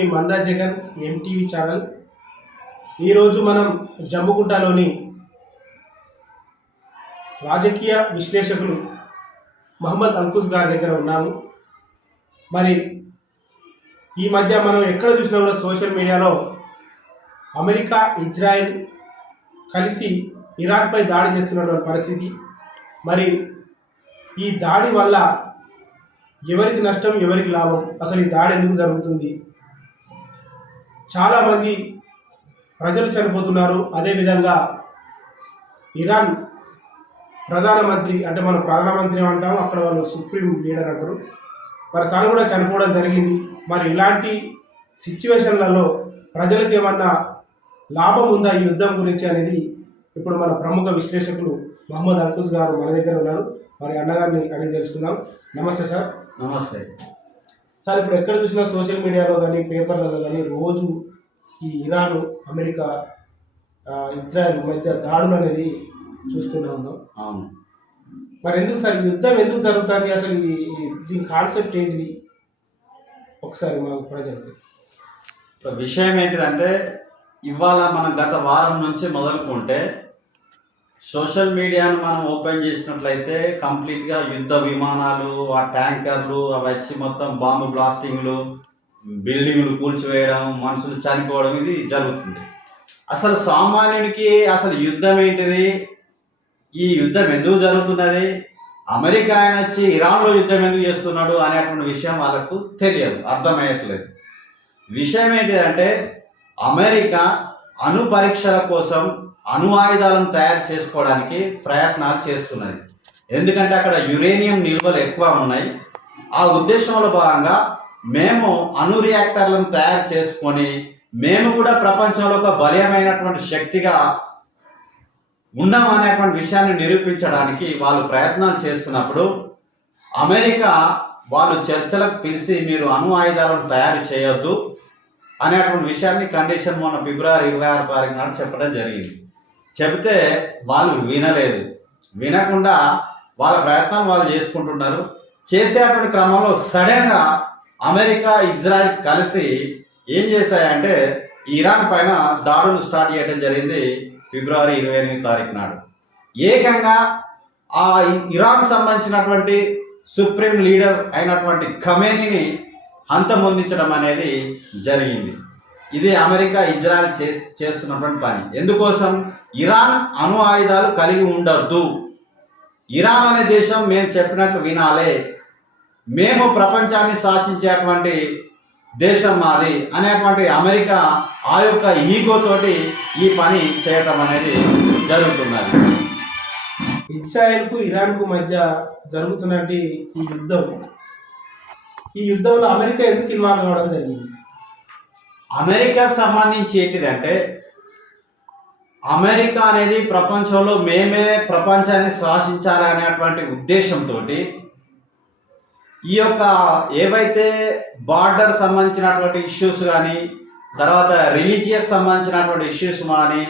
మీ మందా Jagan MTV channel. ఈరోజు మనం జంబుగుంటలోని రాజకీయ విశ్లేషకులు మహమ్మద్ అంకుష్ గారి దగ్గర ఉన్నాము. మరి ఈ మధ్య మనం ఎక్కడ చూసినా కూడా సోషల్ మీడియాలో అమెరికా ఇజ్రాయెల్ కలిసి ఇరాన్పై దాడి చేస్తున్నటువంటి పరిస్థితి. మరి ఈ దాడి వల్ల ఎవరికి నష్టం, ఎవరికి లాభం, అసలు ఈ దాడి ఎందుకు జరుగుతుంది? చాలామంది ప్రజలు చనిపోతున్నారు. అదేవిధంగా ఇరాన్ ప్రధానమంత్రి, అంటే మనం ప్రధానమంత్రి అంటాము, అక్కడ వాళ్ళు సుప్రీం లీడర్ అంటారు, మరి తను కూడా చనిపోవడం జరిగింది. మరి ఇలాంటి సిచ్యువేషన్లలో ప్రజలకు ఏమన్నా లాభం ఉందా ఈ యుద్ధం గురించి అనేది ఇప్పుడు మన ప్రముఖ విశ్లేషకులు మహమ్మద్ అంకుష్ గారు మన దగ్గర ఉన్నారు. మరి అన్నగారిని అడిగి తెలుసుకుందాం. నమస్తే సార్. నమస్తే సార్. ఇప్పుడు ఎక్కడ చూసినా సోషల్ మీడియాలో కానీ పేపర్లలో కానీ రోజు ఈ ఇరాన్, అమెరికా, ఇజ్రాయెల్ మధ్య దాడులు అనేది చూస్తూనే ఉన్నాం. అవును. మరి ఎందుకు సార్ ఈ యుద్ధం ఎందుకు జరుగుతుంది? అసలు దీని కాన్సెప్ట్ ఏంటిది? ఒకసారి మా ప్రజలకు విషయం ఏంటిదంటే, ఇవాళ మనం గత వారం నుంచి మొదలుకుంటే సోషల్ మీడియాను మనం ఓపెన్ చేసినట్లయితే కంప్లీట్గా యుద్ధ విమానాలు, ఆ ట్యాంకర్లు అవి వచ్చి మొత్తం బాంబు బ్లాస్టింగ్లు, బిల్డింగ్లు కూల్చివేయడం, మనుషులు చనిపోవడం ఇది జరుగుతుంది. అసలు సామాన్యునికి అసలు యుద్ధం ఏంటిది, ఈ యుద్ధం ఎందుకు జరుగుతున్నది, అమెరికా ఆయన వచ్చి ఇరాన్లో యుద్ధం ఎందుకు చేస్తున్నాడు అనేటువంటి విషయం వాళ్ళకు తెలియదు, అర్థమయ్యట్లేదు. విషయం ఏంటిదంటే, అమెరికా అణు పరీక్షల కోసం అణు ఆయుధాలను తయారు చేసుకోవడానికి ప్రయత్నాలు చేస్తున్నది. ఎందుకంటే అక్కడ యురేనియం నిల్వలు ఎక్కువ ఉన్నాయి. ఆ ఉద్దేశంలో భాగంగా మేము అణు రియాక్టర్లను తయారు చేసుకొని మేము కూడా ప్రపంచంలో ఒక బలీయమైనటువంటి శక్తిగా ఉన్నాం అనేటువంటి విషయాన్ని నిరూపించడానికి వాళ్ళు ప్రయత్నాలు చేస్తున్నప్పుడు అమెరికా వాళ్ళు చర్చలకు పిలిచి మీరు అణు ఆయుధాలను తయారు చేయొద్దు అనేటువంటి విషయాన్ని కండిషన్ మొన్న ఫిబ్రవరి 26 తారీఖు నాడు చెప్పడం జరిగింది. చెబితే వాళ్ళు వినలేదు. వినకుండా వాళ్ళ ప్రయత్నాలు వాళ్ళు చేసుకుంటున్నారు. చేసేటువంటి క్రమంలో సడన్గా అమెరికా, ఇజ్రాయెల్ కలిసి ఏం చేశాయంటే ఇరాన్ పైన దాడులు స్టార్ట్ చేయడం జరిగింది ఫిబ్రవరి 28 తారీఖు నాడు. ఏకంగా ఆ ఇరాన్ సంబంధించినటువంటి సుప్రీం లీడర్ అయినటువంటి ఖమేనీని అంతమొందించడం అనేది జరిగింది. ఇది అమెరికా, ఇజ్రాయెల్ చేస్తున్నటువంటి పని. ఎందుకోసం? ఇరాన్ అణు ఆయుధాలు కలిగి ఉండొద్దు, ఇరాన్ అనే దేశం మేము చెప్పినట్లు వినాలి, మేము ప్రపంచాన్ని శాసించేటువంటి దేశం మాది అనేటువంటి అమెరికా ఆ యొక్క ఈగోతోటి ఈ పని చేయటం అనేది జరుగుతున్నది. ఇజ్రాయెల్కు ఇరాన్కు మధ్య జరుగుతున్నటువంటి ఈ యుద్ధంలో అమెరికా ఎందుకు ఇన్వాల్వ్ అవ్వడం జరిగింది? అమెరికాకు సంబంధించి ఏంటిదంటే, అమెరికా అనేది ప్రపంచంలో మేమే ప్రపంచాన్ని శాసించాలి అనేటువంటి ఉద్దేశంతో ఈ యొక్క ఏవైతే బార్డర్ సంబంధించినటువంటి ఇష్యూస్ కానీ, తర్వాత రిలీజియస్ సంబంధించినటువంటి ఇష్యూస్ కానీ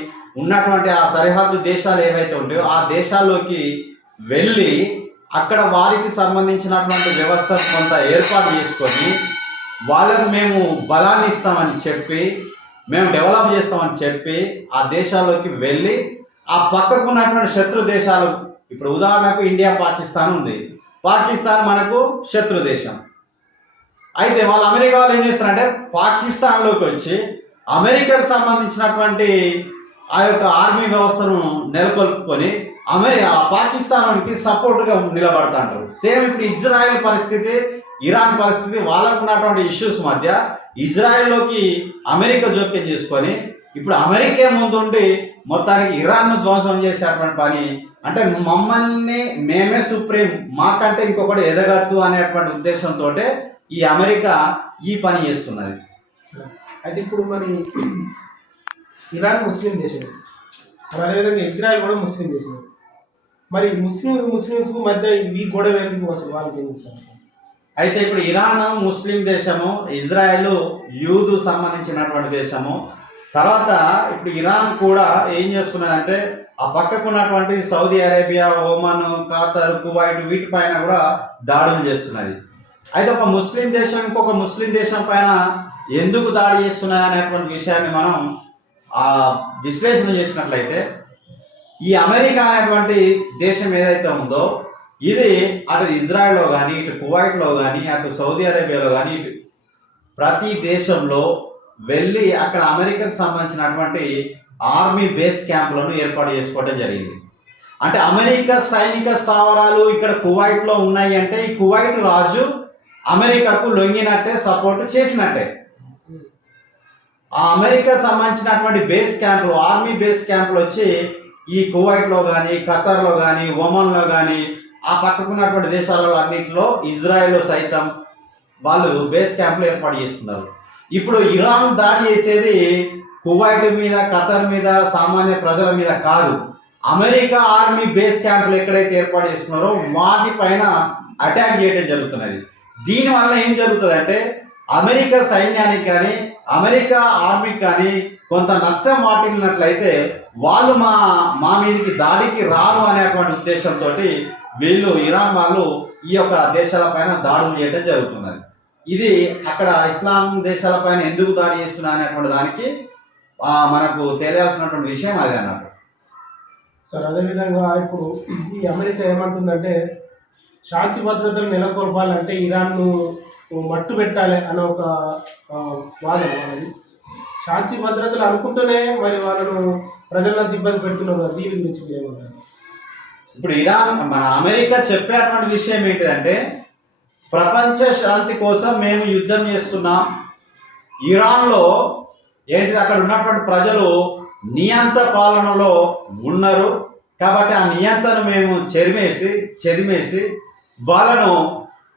ఉన్నటువంటి ఆ సరిహద్దు దేశాలు ఏవైతే ఉంటాయో ఆ దేశాల్లోకి వెళ్ళి అక్కడ వారికి సంబంధించినటువంటి వ్యవస్థ కొంత ఏర్పాటు చేసుకొని వాళ్ళకు మేము బలాన్ని ఇస్తామని చెప్పి, మేము డెవలప్ చేస్తామని చెప్పి ఆ దేశాల్లోకి వెళ్ళి ఆ పక్కకు ఉన్నటువంటి శత్రు దేశాలు, ఇప్పుడు ఉదాహరణకు ఇండియా, పాకిస్తాన్ ఉంది. పాకిస్తాన్ మనకు శత్రు దేశం. అయితే వాళ్ళు అమెరికా వాళ్ళు ఏం చేస్తారంటే పాకిస్తాన్లోకి వచ్చి అమెరికాకు సంబంధించినటువంటి ఆ యొక్క ఆర్మీ వ్యవస్థను నెలకొల్పుకొని పాకిస్తాన్కి సపోర్ట్గా నిలబడతాంటారు. సేమ్ ఇప్పుడు ఇజ్రాయెల్ పరిస్థితి, ఇరాన్ పరిస్థితి, వాళ్ళకు ఉన్నటువంటి ఇష్యూస్ మధ్య ఇజ్రాయెల్లోకి అమెరికా జోక్యం చేసుకొని ఇప్పుడు అమెరికా ముందుండి మొత్తానికి ఇరాన్ను ధ్వంసం చేసేటువంటి పని. అంటే మమ్మల్ని మేమే సుప్రీం, మాకంటే ఇంకొకటి ఎదగద్దు అనేటువంటి ఉద్దేశంతో ఈ అమెరికా ఈ పని చేస్తున్నది. అయితే ఇప్పుడు మరి ఇరాన్ ముస్లిం దేశం, మరి అదేవిధంగా ఇజ్రాయెల్ కూడా ముస్లిం దేశం. మరి ముస్లింస్కు మధ్య ఈ గొడవ ఎందుకు, అసలు వాళ్ళకి ఎందుకు సార్? అయితే ఇప్పుడు ఇరాన్ ముస్లిం దేశము, ఇజ్రాయెల్ యూదు సంబంధించినటువంటి దేశము. తర్వాత ఇప్పుడు ఇరాన్ కూడా ఏం చేస్తున్నదంటే ఆ పక్కకు ఉన్నటువంటి Saudi Arabia, Oman, Qatar, Kuwait వీటిపైన కూడా దాడులు చేస్తున్నది. అయితే ఒక ముస్లిం దేశం ఇంకొక ముస్లిం దేశం పైన ఎందుకు దాడి చేస్తున్నాయి అనేటువంటి విషయాన్ని మనం విశ్లేషణ చేసినట్లయితే, ఈ అమెరికా అనేటువంటి దేశం ఏదైతే ఉందో ఇది అటు ఇజ్రాయెల్లో కానీ, ఇటు కువైట్లో కానీ, అటు సౌదీ అరేబియాలో కానీ, ఇటు ప్రతి దేశంలో వెళ్ళి అక్కడ అమెరికాకు సంబంధించినటువంటి ఆర్మీ బేస్ క్యాంపులను ఏర్పాటు చేసుకోవడం జరిగింది. అంటే అమెరికా సైనిక స్థావరాలు ఇక్కడ కువైట్లో ఉన్నాయి అంటే ఈ కువైట్ రాజు అమెరికాకు లొంగినట్టే, సపోర్ట్ చేసినట్టే. ఆ అమెరికా సంబంధించినటువంటి బేస్ క్యాంపులు, ఆర్మీ బేస్ క్యాంపులు వచ్చి ఈ కువైట్లో కానీ, ఖతర్లో కానీ, ఒమన్లో కానీ, ఆ పక్కకున్నటువంటి దేశాలలో అన్నింటిలో, ఇజ్రాయెల్లో సైతం వాళ్ళు బేస్ క్యాంపులు ఏర్పాటు చేసుకున్నారు. ఇప్పుడు ఇరాన్ దాడి చేసేది కువైట్ మీద, ఖతర్ మీద, సామాన్య ప్రజల మీద కాదు, అమెరికా ఆర్మీ బేస్ క్యాంపులు ఎక్కడైతే ఏర్పాటు చేసుకున్నారో వాటిపైన అటాక్ చేయడం జరుగుతున్నది. దీనివల్ల ఏం జరుగుతుంది అంటే అమెరికా సైన్యానికి కానీ, అమెరికా ఆర్మీకి కానీ కొంత నష్టం వాటిల్లినట్లయితే వాళ్ళు మా మీదకి దాడికి రారు అనేటువంటి ఉద్దేశంతో వీళ్ళు, ఇరాన్ వాళ్ళు ఈ యొక్క దేశాలపైన దాడులు చేయడం జరుగుతున్నది. ఇది అక్కడ ఇస్లాం దేశాలపైన ఎందుకు దాడి చేస్తున్నా అనేటువంటి దానికి మనకు తెలియాల్సినటువంటి విషయం అది అన్నట్టు. సార్, అదేవిధంగా ఇప్పుడు ఈ అమెరికా ఏమంటుందంటే శాంతి భద్రతలు నెలకొల్పాలంటే ఇరాన్ను మట్టు పెట్టాలి అనే ఒక వాదన వాళ్ళది. శాంతి భద్రతలు అనుకుంటూనే మరి వాళ్ళను ప్రజలను ఇబ్బంది పెడుతున్నారు. దీని గురించి ఏమంటారు? ఇప్పుడు ఇరాన్, మన అమెరికా చెప్పేటువంటి విషయం ఏంటిదంటే ప్రపంచ శాంతి కోసం మేము యుద్ధం చేస్తున్నాం. ఇరాన్లో ఏంటిది, అక్కడ ఉన్నటువంటి ప్రజలు నియంత పాలనలో ఉన్నారు కాబట్టి ఆ నియంత్రణను మేము చెరిమేసి వాళ్ళను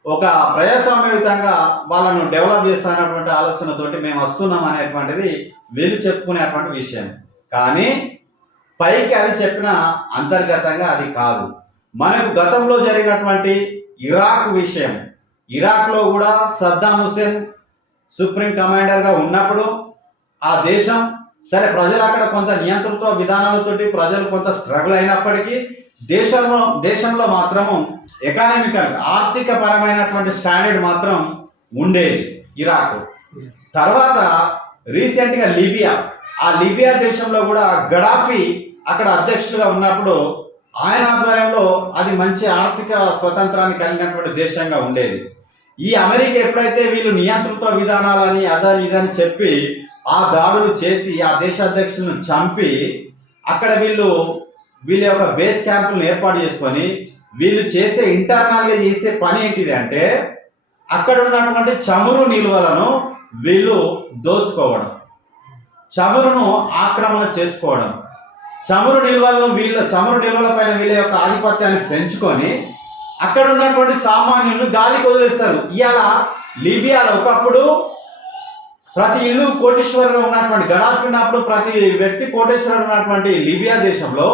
ఒక ప్రజాస్వామ్యయుతంగా వాళ్ళను డెవలప్ చేస్తున్నటువంటి ఆలోచనతోటి మేము వస్తున్నాం అనేటువంటిది వీళ్ళు చెప్పుకునేటువంటి విషయం. కానీ పైకి అది చెప్పిన అంతర్గతంగా అది కాదు. మనకు గతంలో జరిగినటువంటి ఇరాక్ విషయం, ఇరాక్లో కూడా సద్దాం హుస్సేన్ సుప్రీం కమాండర్గా ఉన్నప్పుడు ఆ దేశం సరే, ప్రజలు అక్కడ కొంత నియంతృత్వ విధానాలతోటి ప్రజలు కొంత స్ట్రగుల్ అయినప్పటికీ దేశంలో మాత్రము ఎకానమికల్, ఆర్థిక పరమైనటువంటి స్టాండర్డ్ మాత్రం ఉండేది ఇరాక్. తర్వాత రీసెంట్గా ఆ లిబియా దేశంలో కూడా గడాఫీ అక్కడ అధ్యక్షులుగా ఉన్నప్పుడు ఆయన ఆధ్వర్యంలో అది మంచి ఆర్థిక స్వతంత్రాన్ని కలిగినటువంటి దేశంగా ఉండేది. ఈ అమెరికా ఎప్పుడైతే వీళ్ళు నియంతృత్వ విధానాలని అదని ఇదని చెప్పి ఆ దాడులు చేసి ఆ దేశ అధ్యక్షులను చంపి అక్కడ వీళ్ళ యొక్క బేస్ క్యాంపులను ఏర్పాటు చేసుకొని వీళ్ళు ఇంటర్నల్గా చేసే పని ఏంటిది అంటే అక్కడ ఉన్నటువంటి చమురు నిల్వలను వీళ్ళు దోచుకోవడం, చమురును ఆక్రమణ చేసుకోవడం, చమురు నిల్వల పైన వీళ్ళ యొక్క ఆధిపత్యాన్ని పెంచుకొని అక్కడ ఉన్నటువంటి సామాన్యులను గాలికి వదిలేస్తారు. ఇవాళ లిబియాలో ఒకప్పుడు ప్రతి ఇల్లు కోటేశ్వరుగా ఉన్నటువంటి గడాఫీ ఉన్నప్పుడు ప్రతి వ్యక్తి కోటేశ్వరుడు ఉన్నటువంటి లిబియా దేశంలో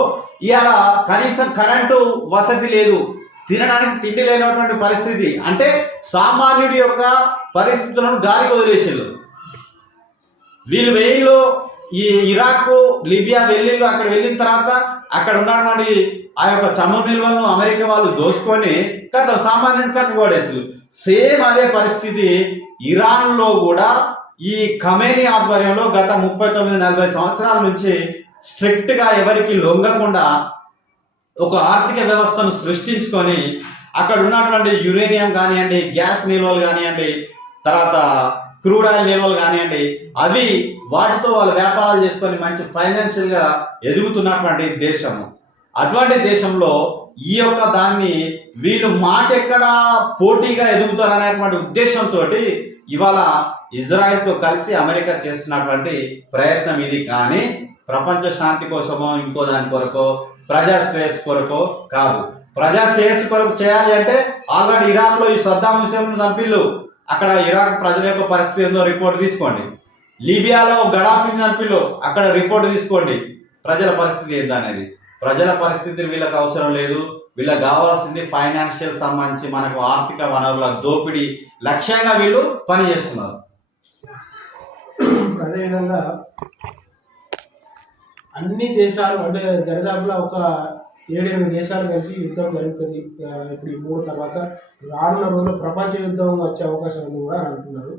ఇవాళ కనీసం కరెంటు వసతి లేదు, తినడానికి తిండి లేనటువంటి పరిస్థితి. అంటే సామాన్యుడి యొక్క పరిస్థితులను గాలికి వదిలేసారు. వీళ్ళు వెయ్యిలో ఈ ఇరాక్, లిబియా వెళ్ళిళ్ళు. అక్కడ వెళ్ళిన తర్వాత అక్కడ ఉన్నటువంటి ఆ యొక్క చమురు నిల్వలను అమెరికా వాళ్ళు దోచుకొని కదా సామాన్యుని పక్కకు పడేసారు. సేమ్ అదే పరిస్థితి ఇరాన్లో కూడా ఈ ఖమేనీ ఆధ్వర్యంలో గత 39-40 సంవత్సరాల నుంచి స్ట్రిక్ట్గా ఎవరికి లొంగకుండా ఒక ఆర్థిక వ్యవస్థను సృష్టించుకొని అక్కడ ఉన్నటువంటి యురేనియం కానివ్వండి, గ్యాస్ నిల్వలు కానివ్వండి, తర్వాత క్రూడ్ ఆయిల్ నిల్వలు కానివ్వండి, అవి వాటితో వాళ్ళు వ్యాపారాలు చేసుకొని మంచి ఫైనాన్షియల్గా ఎదుగుతున్నటువంటి దేశము. అటువంటి దేశంలో ఈ యొక్క దాన్ని వీళ్ళు మాకెక్కడ పోటీగా ఎదుగుతారు అనేటువంటి ఉద్దేశంతో ఇవాళ ఇజ్రాయెల్తో కలిసి అమెరికా చేస్తున్నటువంటి ప్రయత్నం ఇది. కానీ ప్రపంచ శాంతి కోసమో ఇంకో దాని కొరకో ప్రజా శ్రేయస్సు కొరకో కాదు. ప్రజా శ్రేయస్సు కొరకు చేయాలి అంటే ఆల్రెడీ ఇరాక్లో ఈ సద్దాం హుస్సేన్ చంపిళ్ళు. అక్కడ ఇరాక్ ప్రజల యొక్క పరిస్థితి ఏందో రిపోర్ట్ తీసుకోండి. లిబియాలో గడాఫీని చంపిళ్ళు, అక్కడ రిపోర్ట్ తీసుకోండి ప్రజల పరిస్థితి ఏందనేది. ప్రజల పరిస్థితి వీళ్ళకి అవసరం లేదు. వీళ్ళకి కావాల్సింది ఫైనాన్షియల్ సంబంధించి మనకు ఆర్థిక వనరుల దోపిడీ లక్ష్యంగా వీళ్ళు పనిచేస్తున్నారు. అదేవిధంగా అన్ని దేశాలు అంటే దరిదాపులా ఒక 7-8 దేశాలు కలిసి యుద్ధం జరుగుతుంది. ఇప్పుడు ఈ 3 తర్వాత రానున్న రోజుల్లో ప్రపంచ యుద్ధం వచ్చే అవకాశం ఉంది కూడా అంటున్నారు.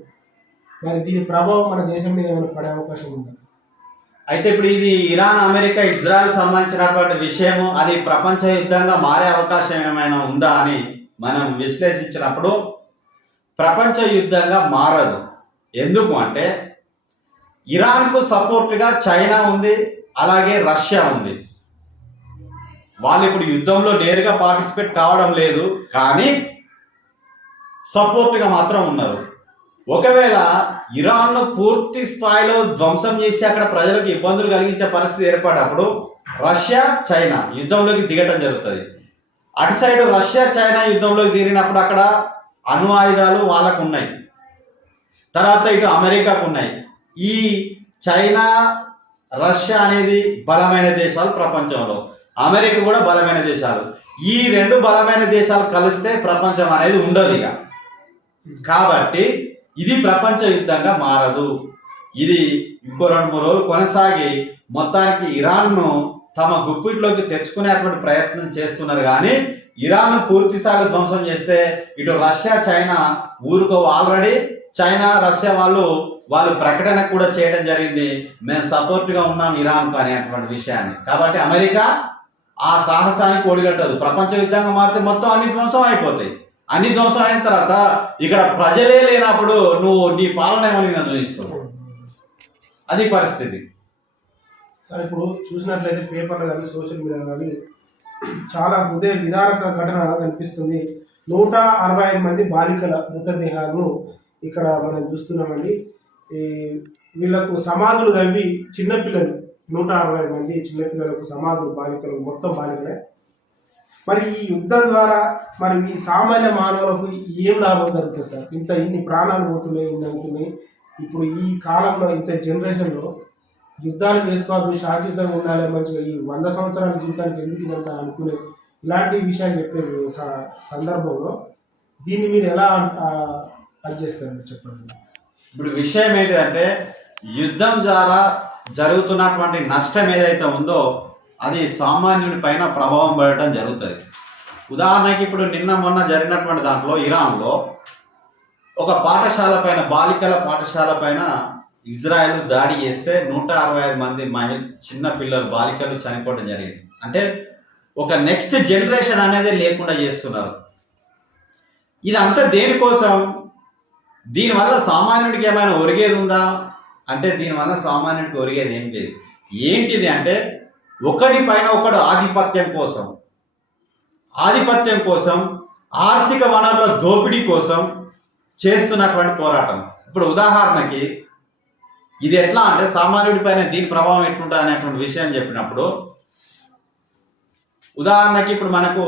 మరి దీని ప్రభావం మన దేశం మీద ఏమైనా పడే అవకాశం ఉందా? అయితే ఇప్పుడు ఇది ఇరాన్ అమెరికా ఇజ్రాయెల్ సంబంధించినటువంటి విషయము, అది ప్రపంచ యుద్ధంగా మారే అవకాశం ఏమైనా ఉందా అని మనం విశ్లేషించినప్పుడు ప్రపంచ యుద్ధంగా మారదు. ఎందుకు అంటే ఇరాన్కు సపోర్ట్గా చైనా ఉంది, అలాగే రష్యా ఉంది. వాళ్ళు ఇప్పుడు యుద్ధంలో నేరుగా పార్టిసిపేట్ కావడం లేదు, కానీ సపోర్ట్గా మాత్రం ఉన్నారు. ఒకవేళ ఇరాన్ను పూర్తి స్థాయిలో ధ్వంసం చేసి అక్కడ ప్రజలకు ఇబ్బందులు కలిగించే పరిస్థితి ఏర్పడినప్పుడు రష్యా చైనా యుద్ధంలోకి దిగటం జరుగుతుంది. అటు సైడ్ రష్యా చైనా యుద్ధంలోకి దిగినప్పుడు అక్కడ అణు ఆయుధాలు వాళ్ళకు ఉన్నాయి, తర్వాత ఇటు అమెరికాకు ఉన్నాయి. ఈ చైనా రష్యా అనేది బలమైన దేశాలు ప్రపంచంలో, అమెరికా కూడా బలమైన దేశాలు. ఈ రెండు బలమైన దేశాలు కలిస్తే ప్రపంచం అనేది ఉండదు ఇక. కాబట్టి ఇది ప్రపంచ యుద్ధంగా మారదు. ఇది ఇంకో 2-3 రోజులు కొనసాగి మొత్తానికి ఇరాన్ను తమ గుప్పిట్లోకి తెచ్చుకునేటువంటి ప్రయత్నం చేస్తున్నారు. కానీ ఇరాన్ను పూర్తి స్థాయిలో ధ్వంసం చేస్తే ఇటు రష్యా చైనా ఊరుకో. ఆల్రెడీ చైనా రష్యా వాళ్ళు ప్రకటన కూడా చేయడం జరిగింది, మేము సపోర్ట్గా ఉన్నాం ఇరాన్కు అనేటువంటి విషయాన్ని. కాబట్టి అమెరికా ఆ సాహసానికి ఒడిగట్టదు. ప్రపంచ యుద్ధంగా మాత్రం మొత్తం అన్ని ధ్వంసం అయిపోతాయి. అన్ని ధ్వంసం అయిన తర్వాత ఇక్కడ ప్రజలే లేనప్పుడు నువ్వు నీ పాలన ఏమని చూపిస్తావు, అది పరిస్థితి. సార్ ఇప్పుడు చూసినట్లయితే పేపర్లు కానీ సోషల్ మీడియా కానీ చాలా హృదయ విదారక ఘటన కనిపిస్తుంది. 165 మంది బాలికల మృతదేహాలను ఇక్కడ మనం చూస్తున్నామండి. ఈ వీళ్ళకు సమాధులు తవ్వి చిన్నపిల్లలు 165 మంది చిన్నపిల్లలకు సమాధులు, బాలికలు మొత్తం బాలికలే. మరి ఈ యుద్ధం ద్వారా మరి ఈ సామాన్య మానవులకు ఏం లాభం జరుగుతుంది సార్? ఇన్ని ప్రాణాలు పోతున్నాయి, ఇన్ని అవుతున్నాయి. ఇప్పుడు ఈ కాలంలో ఇంత జనరేషన్లో యుద్ధాలు చేసుకోవద్దు, శాంతియుతంగా ఉండాలి, మంచిగా ఈ 100 సంవత్సరాల జీవితానికి ఎందుకు ఇదంతా అనుకునే ఇలాంటి విషయాలు చెప్పే సందర్భంలో దీన్ని మీరు ఎలా అది చేస్తారు చెప్పండి. ఇప్పుడు విషయం ఏంటిదంటే యుద్ధం ద్వారా జరుగుతున్నటువంటి నష్టం ఏదైతే ఉందో అది సామాన్యుడి పైన ప్రభావం పడటం జరుగుతుంది. ఉదాహరణకి ఇప్పుడు నిన్న మొన్న జరిగినటువంటి దాంట్లో ఇరాన్లో ఒక పాఠశాల పైన, బాలికల పాఠశాల పైన ఇజ్రాయెల్ దాడి చేస్తే 165 మంది చిన్న పిల్లలు, బాలికలు చనిపోవడం జరిగింది. అంటే ఒక నెక్స్ట్ జనరేషన్ అనేది లేకుండా చేస్తున్నారు. ఇదంతా దేనికోసం? దీనివల్ల సామాన్యుడికి ఏమైనా ఒరిగేది ఉందా అంటే దీనివల్ల సామాన్యుడికి ఒరిగేది ఏం లేదు. ఏంటిది అంటే ఒకడి పైన ఒకడు ఆధిపత్యం కోసం ఆర్థిక వనరుల దోపిడీ కోసం చేస్తున్నటువంటి పోరాటం. ఇప్పుడు ఉదాహరణకి ఇది ఎట్లా అంటే సామాన్యుడి పైన దీని ప్రభావం ఎట్లుంటుంది అనేటువంటి విషయం చెప్పినప్పుడు, ఉదాహరణకి ఇప్పుడు మనకు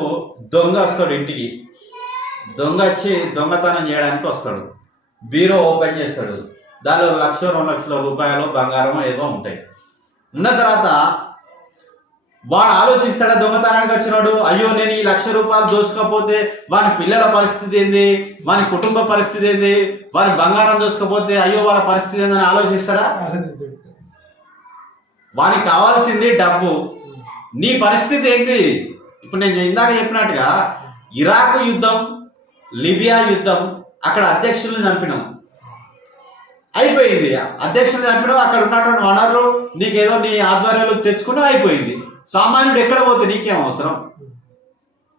దొంగ వస్తాడు ఇంటికి, దొంగ వచ్చి దొంగతనం చేయడానికి వస్తాడు, బీరో ఓపెన్ చేస్తాడు, దానిలో 1,00,000 2 లక్షల రూపాయలు బంగారం ఏదో ఉంటాయి. ఉన్న తర్వాత వాడు ఆలోచిస్తాడా దొంగతనానికి వచ్చినాడు, అయ్యో నేను ఈ 1,00,000 రూపాయలు దోసుకోపోతే వాని పిల్లల పరిస్థితి ఏంది, వాని కుటుంబ పరిస్థితి ఏంది, వాని బంగారం దోసుకోపోతే అయ్యో వాళ్ళ పరిస్థితి ఏందని ఆలోచిస్తారా? వానికి కావాల్సింది డబ్బు. నీ పరిస్థితి ఏంటి? ఇప్పుడు నేను ఇందాక చెప్పినట్టుగా ఇరాక్ యుద్ధం, లిబియా యుద్ధం, అక్కడ అధ్యక్షులను చంపినాం, అయిపోయింది. అధ్యక్షులు చంపినాం, అక్కడ ఉన్నటువంటి వనరులు నీకేదో నీ ఆధ్వర్యంలో తెచ్చుకుని అయిపోయింది. సామాన్యుడు ఎక్కడ పోతే నీకేం అవసరం?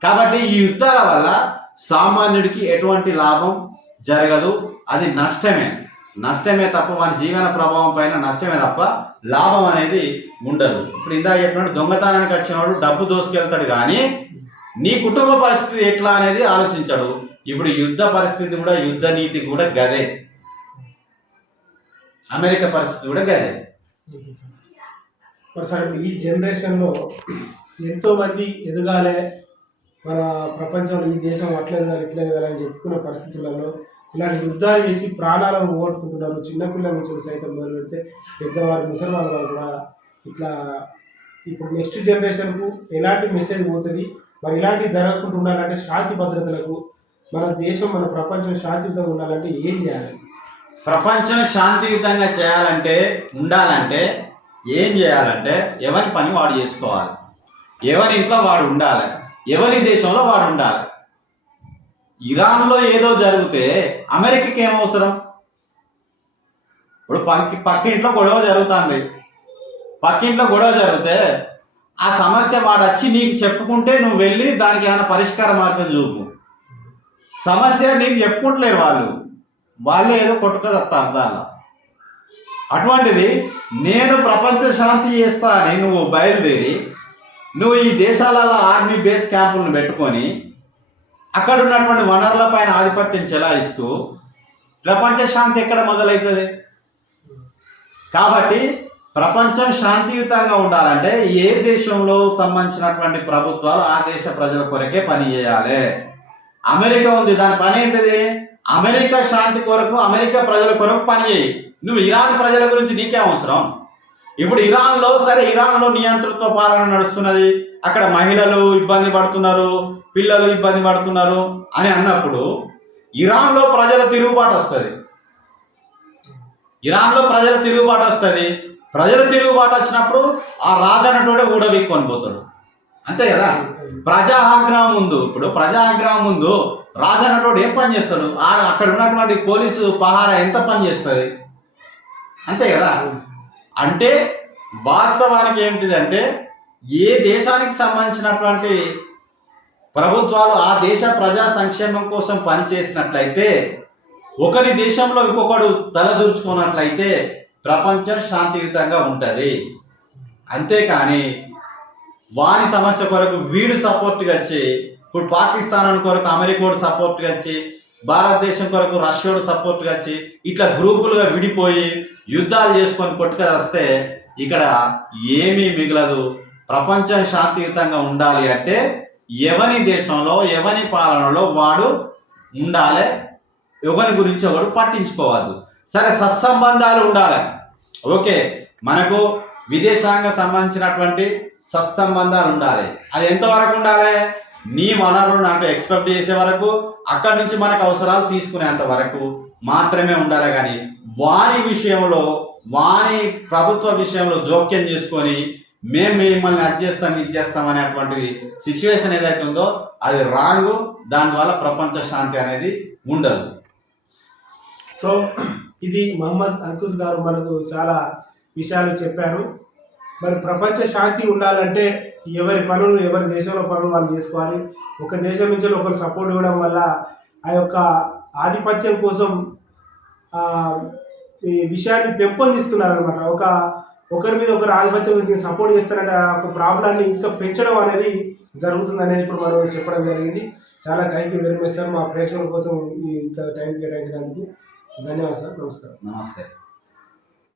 కాబట్టి ఈ యుద్ధాల వల్ల సామాన్యుడికి ఎటువంటి లాభం జరగదు, అది నష్టమే తప్ప వాని జీవన ప్రభావం పైన నష్టమే తప్ప లాభం అనేది ఉండదు. ఇప్పుడు ఇందాక చెప్పినట్టు దొంగతనానికి వచ్చినవాడు డబ్బు దోసుకెళ్తాడు, కానీ నీ కుటుంబ పరిస్థితి ఎట్లా అనేది ఆలోచించాడు. ఇప్పుడు యుద్ధ పరిస్థితి కూడా, యుద్ధ నీతి కూడా గదే, అమెరికా పరిస్థితి కూడా గదే. మరి సార్ ఈ జనరేషన్లో ఎంతోమంది ఎదగాలి, మన ప్రపంచంలో ఈ దేశం అట్లా ఎదగాలి ఇట్లా ఎదగాలని చెప్పుకున్న పరిస్థితులలో ఇలాంటి యుద్ధాలు చేసి ప్రాణాలను పోగొట్టుకుంటున్నారు. చిన్నపిల్లల నుంచి సైతం మొదలు పెడితే పెద్దవారు, ముసలివాళ్ళ వారు కూడా ఇట్లా. ఇప్పుడు నెక్స్ట్ జనరేషన్కు ఎలాంటి మెసేజ్ పోతుంది? మరి ఇలాంటివి జరగకుండా ఉండాలంటే శాంతి భద్రతలకు మన దేశం, మన ప్రపంచం శాంతియుతంగా ఉండాలంటే ఏం చేయాలి? ప్రపంచం శాంతియుతంగా ఉండాలంటే ఏం చేయాలంటే ఎవరి పని వాడు చేసుకోవాలి, ఎవరి ఇంట్లో వాడు ఉండాలి, ఎవరి దేశంలో వాడు ఉండాలి. ఇరాన్లో ఏదో జరిగితే అమెరికాకి ఏమవసరం? ఇప్పుడు పక్కింట్లో గొడవ జరుగుతుంది. పక్కింట్లో గొడవ జరిగితే ఆ సమస్య వాడు వచ్చి నీకు చెప్పుకుంటే నువ్వు వెళ్ళి దానికి ఏమైనా పరిష్కార మార్గం చూపు. సమస్య నీకు చెప్పుకుంటలేరు, వాళ్ళే ఏదో కొట్టుకొస్తారు దానిలో. అటువంటిది నేను ప్రపంచ శాంతి చేస్తా అని నువ్వు బయలుదేరి నువ్వు ఈ దేశాలలో ఆర్మీ బేస్ క్యాంపులను పెట్టుకొని అక్కడ ఉన్నటువంటి వనరుల పైన ఆధిపత్యం చెలాయిస్తూ ప్రపంచ శాంతి ఎక్కడ మొదలవుతుంది? కాబట్టి ప్రపంచం శాంతియుతంగా ఉండాలంటే ఏ దేశంలో సంబంధించినటువంటి ప్రభుత్వాలు ఆ దేశ ప్రజల కొరకే పనిచేయాలి. అమెరికా ఉంది, దాని పని ఏంటిది? అమెరికా శాంతి కొరకు, అమెరికా ప్రజల కొరకు పనిచేయి. నువ్వు ఇరాన్ ప్రజల గురించి నీకే అవసరం? ఇప్పుడు ఇరాన్లో ఇరాన్లో నియంతృత్వ పాలన నడుస్తున్నది, అక్కడ మహిళలు ఇబ్బంది పడుతున్నారు, పిల్లలు ఇబ్బంది పడుతున్నారు అని అన్నప్పుడు ఇరాన్లో ప్రజల తిరుగుబాటు వస్తుంది. ప్రజల తిరుగుబాటు వచ్చినప్పుడు ఆ రాజు అన్నటువంటి ఊడబిక్కొని పోతాడు, అంతే కదా. ప్రజాగ్రహం ముందు రాజు అన్నటువంటి ఏం పని చేస్తాడు? అక్కడ ఉన్నటువంటి పోలీసు పహారా ఎంత పని చేస్తుంది, అంతే కదా. అంటే వాస్తవానికి ఏమిటిదంటే ఏ దేశానికి సంబంధించినటువంటి ప్రభుత్వాలు ఆ దేశ ప్రజా సంక్షేమం కోసం పనిచేసినట్లయితే, ఒకరి దేశంలో ఇంకొకడు తలదూర్చుకున్నట్లయితే ప్రపంచం శాంతియుతంగా ఉంటుంది. అంతేకాని వాని సమస్య కొరకు వీడు సపోర్ట్గా వచ్చి, ఇప్పుడు పాకిస్తాన్ కొరకు అమెరికాడు సపోర్ట్గా వచ్చి, భారతదేశం కొరకు రష్యాడు సపోర్ట్గా వచ్చి, ఇట్లా గ్రూపులుగా విడిపోయి యుద్ధాలు చేసుకొని కొట్టుకొస్తే ఇక్కడ ఏమీ మిగలదు. ప్రపంచం శాంతియుతంగా ఉండాలి అంటే ఎవరి దేశంలో ఎవరి పాలనలో వాడు ఉండాలి, ఎవరి గురించి ఒకడు పట్టించుకోవద్దు. సరే, సత్సంబంధాలు ఉండాలి, ఓకే. మనకు విదేశాంగ సంబంధించినటువంటి సత్సంబంధాలు ఉండాలి. అది ఎంతవరకు ఉండాలి? నీ వనరులు నాకు ఎక్స్పెక్ట్ చేసే వరకు, అక్కడి నుంచి మనకు అవసరాలు తీసుకునేంత వరకు మాత్రమే ఉండాలి. కానీ వాని ప్రభుత్వ విషయంలో జోక్యం చేసుకొని మేము మిమ్మల్ని అది చేస్తాం ఇది చేస్తాం అనేటువంటిది సిచ్యువేషన్ ఏదైతే ఉందో అది రాంగ్. దానివల్ల ప్రపంచ శాంతి అనేది ఉండదు. సో ఇది మహమ్మద్ అంకుష్ గారు మనకు చాలా విషయాలు చెప్పారు. మరి ప్రపంచ శాంతి ఉండాలంటే ఎవరి దేశంలో పనులు వాళ్ళు చేసుకోవాలి. ఒక దేశం నుంచి ఒకరు సపోర్ట్ ఇవ్వడం వల్ల ఆ యొక్క ఆధిపత్యం కోసం ఈ విషయాన్ని పెంపొందిస్తున్నారు అనమాట. ఒకరి మీద ఒకరు ఆధిపత్యం సపోర్ట్ చేస్తారంటే ఆ ఒక ప్రాబ్లాన్ని ఇంకా పెంచడం అనేది జరుగుతుంది అనేది ఇప్పుడు మనం చెప్పడం జరిగింది. చాలా thank you very much sir, మా ప్రేక్షకుల కోసం ఇంత టైం కేటాయించడానికి ధన్యవాదాలు సార్. నమస్కారం. నమస్తే.